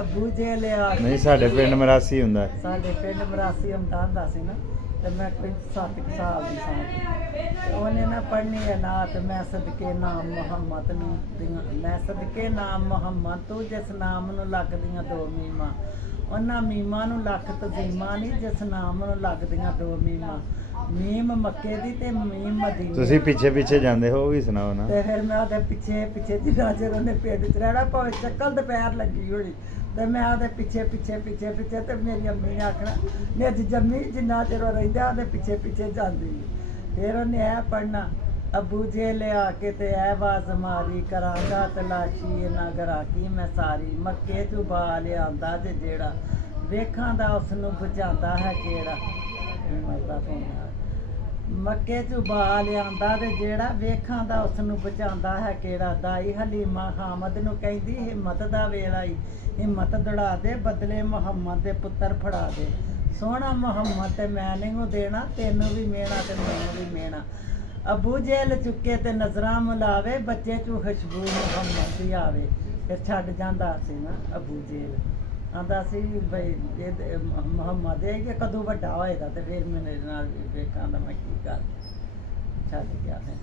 ਅਬੂ ਜੇ ਲਿਆ ਨਹੀਂ ਸਾਡੇ ਪਿੰਡ ਮਰਾਸੀ ਹੁੰਦਾ ਹੈ। ਸਾਡੇ ਪਿੰਡ ਮਰਾਸੀ ਹੁੰਦਾ ਸੀ ਨਾ ਤੇ ਮੈਂ ਕੋਈ 7 ਸਾਲ ਦੀ ਸਾਂ। ਉਹਨੇ ਨਾ ਪੜ੍ਹਨੀ ਹੈ ਨਾ ਤੇ ਮੈਂ ਸਦਕੇ ਨਾਮ ਮੁਹੰਮਦ ਨੂੰ ਮੈਂ ਸਦਕੇ ਨਾਮ ਮੁਹੰਮਦ ਤੂੰ ਜਿਸ ਨਾਮ ਨੂੰ ਲੱਗਦੀਆਂ 2 ਮੀਮਾਂ ਉਹਨਾਂ ਮੀਮਾਂ ਨੂੰ ਲੱਖ ਤਜ਼ੀਮਾਂ ਨਹੀਂ ਜਿਸ ਨਾਮ ਨੂੰ ਲੱਗਦੀਆਂ 2 ਮੀਮਾਂ ਮੀਮ ਮੱਕੇ ਦੀ ਤੇ ਮੀਮ ਮਦੀਨੇ। ਤੁਸੀਂ ਪਿੱਛੇ ਪਿੱਛੇ ਜਾਂਦੇ ਹੋ ਉਹ ਵੀ ਸੁਣਾਓ ਨਾ। ਤੇ ਫਿਰ ਮੈਂ ਉਹਦੇ ਪਿੱਛੇ ਪਿੱਛੇ ਜਿੰਨਾ ਚਿਰ ਉਹਨੇ ਪਿੰਡ 'ਚ ਰਹਿਣਾ ਭਾਵੇਂ ਚੱਕਲ ਦੁਪਹਿਰ ਲੱਗੀ ਹੋਣੀ ਤੇ ਮੈਂ ਉਹਦੇ ਪਿੱਛੇ ਪਿੱਛੇ ਤੇ ਮੇਰੀ ਅੰਮੀ ਨੇ ਆਖਣਾ ਮੇਰੀ ਜੰਮੀ ਜਿੰਨਾ ਚਿਰ ਉਹ ਰਹਿੰਦਾ ਉਹਦੇ ਪਿੱਛੇ ਪਿੱਛੇ ਜਾਂਦੀ। ਫਿਰ ਉਹਨੇ ਇਹ ਪੜ੍ਹਨਾ ਅਬੂ ਜੇ ਲਿਆ ਕੇ ਤੇ ਇਹ ਆਵਾਜ਼ ਮਾਰੀ ਕਰਾਂਗਾ ਤਲਾਸ਼ੀ ਇਹਨਾਂ ਗਰਾਕੀ ਮੈਂ ਸਾਰੀ ਮੱਕੇ 'ਚੋਂ ਬਾ ਲਿਆਂਦਾ ਜੇ ਜਿਹੜਾ ਵੇਖਾਂ ਦਾ ਉਸ ਨੂੰ ਬੁਝਾਉਂਦਾ ਹੈ ਕਿਹੜਾ ਮੱਕੇ 'ਚੋਂ ਬਾ ਲਿਆਂਦਾ ਤੇ ਜਿਹੜਾ ਵੇਖਾਂ ਦਾ ਉਸ ਨੂੰ ਬਚਾਉਂਦਾ ਹੈ ਕਿਹੜਾ। ਦਾਈ ਹਲੀਮਾ ਹਾਮਦ ਨੂੰ ਕਹਿੰਦੀ ਹਿੰਮਤ ਦਾ ਵੇਲਾ ਈ ਹਿੰਮਤ ਦੜਾ ਦੇ ਬਦਲੇ ਮੁਹੰਮਦ ਦੇ ਪੁੱਤਰ ਫੜਾ ਦੇ ਸੋਹਣਾ ਮੁਹੰਮਦ ਤੇ ਮੈਂ ਨਹੀਂ ਦੇਣਾ ਤੈਨੂੰ ਵੀ ਮਿਹਣਾ ਤੇ ਮੈਨੂੰ ਵੀ ਮਿਹਣਾ। ਅਬੂ ਜਹਿਲ ਚੁੱਕੇ ਤੇ ਨਜ਼ਰਾਂ ਮਿਲਾਵੇ ਬੱਚੇ 'ਚੋਂ ਖੁਸ਼ਬੂ ਮੁਹੰਮਦ ਦੀ ਆਵੇ। ਫਿਰ ਛੱਡ ਜਾਂਦਾ ਸੀ ਨਾ ਅਬੂ ਜਹਿਲ ਆਂਦਾ ਸੀ ਬਈ ਇਹ ਮੁਹੰਮਦ ਇਹ ਕਿ ਕਦੋਂ ਵੱਡਾ ਹੋਏਗਾ ਤੇ ਫਿਰ ਮੇਰੇ ਨਾਲ ਵੇਖਾਂ ਦਾ ਮੈਂ ਕੀ ਕਰ ਛੱਡ ਗਿਆ ਫਿਰ।